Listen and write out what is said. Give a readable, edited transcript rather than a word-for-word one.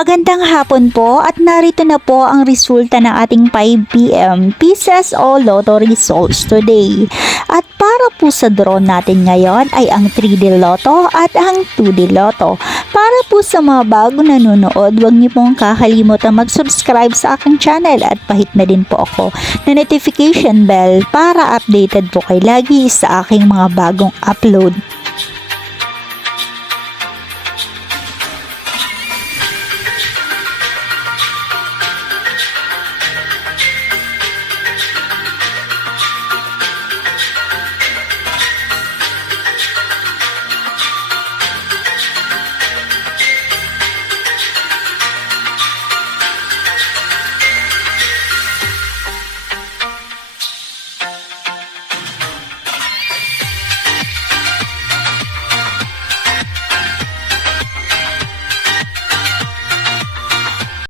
Magandang hapon po at narito na po ang resulta ng ating 5 p.m. Pieces o Lotto results today. At para po sa draw natin ngayon ay ang 3D Lotto at ang 2D Lotto. Para po sa mga bago nanonood, huwag niyo pong kakalimutan mag-subscribe sa aking channel at pahit na din po ako na notification bell para updated po kayo lagi sa aking mga bagong upload.